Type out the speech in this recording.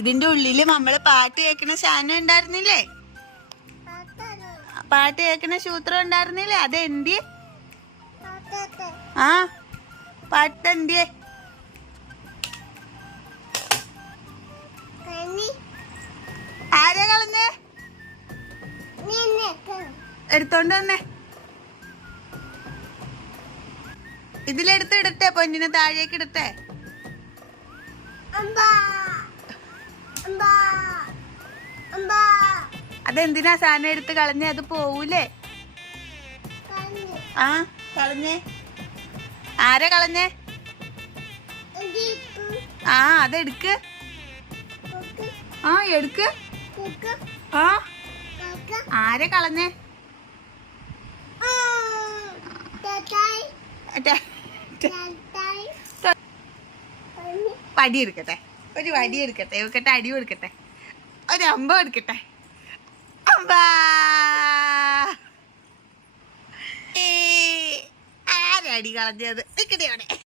ഇതിന്റെ ഉള്ളില് നമ്മള് പാട്ട് കേൾക്കണ സാധനം ഉണ്ടായിരുന്നില്ലേ? പാട്ട് കേൾക്കണ സൂത്രം ഉണ്ടായിരുന്നില്ലേ? അതെന്തിയെ? ആ പാട്ട് എന്തിയെ? ആരാ കളഞ്ഞേ? എടുത്തോണ്ട് വന്നേ. ഇതിലെടുത്ത് ഇടട്ടെ? പൊന്നിനെ താഴേക്ക് ഇടട്ടെ? അതെന്തിനാ സാധനം എടുത്ത് കളഞ്ഞേ? അത് പോവൂലേ? ആ കളഞ്ഞേ. ആരാ കളഞ്ഞേ? ആ അതെടുക്ക്. ആ എടുക്ക്. ആ ആരെ കളഞ്ഞേ? വടി എടുക്കട്ടെ, ഒരു വടി എടുക്കട്ടെ, ഇവക്കട്ടെ അടി കൊടുക്കട്ടെ, ഒരു അമ്പം എടുക്കട്ടെ. അമ്പാ ആരടി കളഞ്ഞത്? നിക്കട്ടെ അവിടെ.